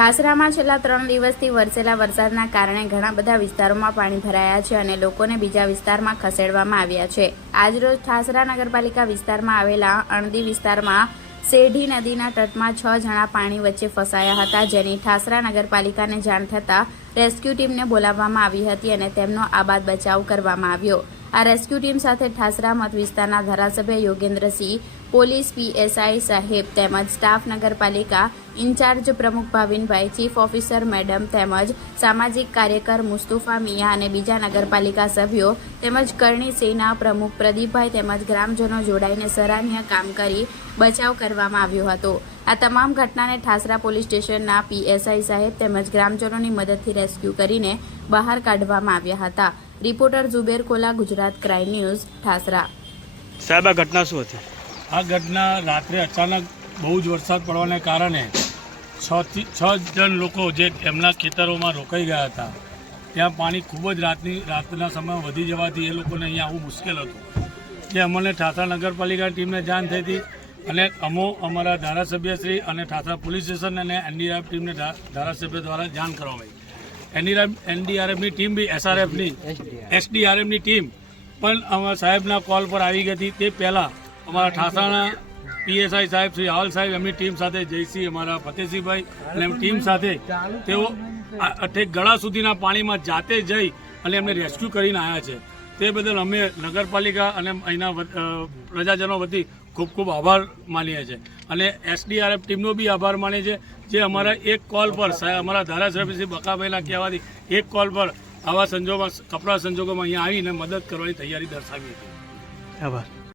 ઠાસરામાં છેલ્લા 3 દિવસથી વરસેલા વરસાદના કારણે ઘણા બધા વિસ્તારોમાં પાણી ભરાયા છે અને લોકોને બીજા વિસ્તારમાં ખસેડવામાં આવ્યા છે। આજરોજ ઠાસરા નગરપાલિકા વિસ્તારમાં આવેલા અણદી વિસ્તારમાં સેઢી નદીના તટમાં 6 જણા પાણી વચ્ચે ફસાયા હતા, જેની ઠાસરા નગરપાલિકાને જાણ થતાં રેસ્ક્યુ ટીમને બોલાવવામાં આવી હતી અને તેમનો આબાદ બચાવ કરવામાં આવ્યો। આ રેસ્ક્યુ ટીમ સાથે ઠાસરા મત વિસ્તારના ધારાસભ્ય યોગેન્દ્રસિંહ, પોલીસ પીએસઆઈ સાહેબ તેમજ સ્ટાફ, નગરપાલિકા ઇન્ચાર્જ પ્રમુખ ભાવિનભાઈ, ચીફ ઓફિસર મેડમ તેમજ સામાજિક કાર્યકર મુસ્તુફા મિયા અને બીજા નગરપાલિકા સભ્યો તેમજ કરણી સેના પ્રમુખ પ્રદીપભાઈ તેમજ ગ્રામજનો જોડાઈને સરાહનીય કામ કરી બચાવ કરવામાં આવ્યો હતો। આ તમામ ઘટનાને ઠાસરા પોલીસ સ્ટેશનના પીએસઆઈ સાહેબ તેમજ ગ્રામજનોની મદદથી રેસ્ક્યુ કરીને બહાર કાઢવામાં આવ્યા હતા। Reporter Zuber Cola, Gujarat crime news, Thasra. સાહેબ, આ ઘટના શું હતી? આ ઘટના રાત્રે અચાનક બહુ જ વરસાદ પડવાને કારણે 6 જણ લોકો જે એમના ખેતરોમાં રોકાઈ ગયા હતા, ત્યાં પાણી ખૂબ જ રાતના સમયમાં વધી જવાથી એ લોકોને અહીંયા આવવું મુશ્કેલ હતું। જે અમને ઠાસરા નગરપાલિકા ટીમને જાણ થઈ હતી અને અમારા ધારાસભ્યશ્રી અને ઠાસરા પોલીસ સ્ટેશન અને એનડીઆરએફ ટીમને ધારાસભ્ય દ્વારા જાણ કરવામાં આવી। એનડીઆરએફની ટીમ બી એસડીઆરએફની ટીમ પણ અમારા સાહેબના કોલ પર આવી ગઈ હતી। તે પહેલાં અમારા ઠાસરાના પીએસઆઈ સાહેબ શ્રી હાલ સાહેબ એમની ટીમ સાથે, જયસિંહ અમારા ફતેહસિંહભાઈ અને એમની ટીમ સાથે તેઓ ઠેક ગળા સુધીના પાણીમાં જાતે જઈ અને એમને રેસ્ક્યુ કરીને આવ્યા છે। તે બદલ અમે નગરપાલિકા અને અહીંના પ્રજાજનો વતી ખૂબ ખૂબ આભાર માનીએ છીએ અને એસડીઆરએફ ટીમનો બી આભાર માનીએ છીએ, જે અમારા એક કોલ પર અમારા ધારાસભ્ય શ્રી બકાભાઈના કહેવાથી એક કોલ પર આવા સંજોગોમાં કપરા સંજોગોમાં અહીંયા આવીને મદદ કરવાની તૈયારી દર્શાવી હતી। આભાર।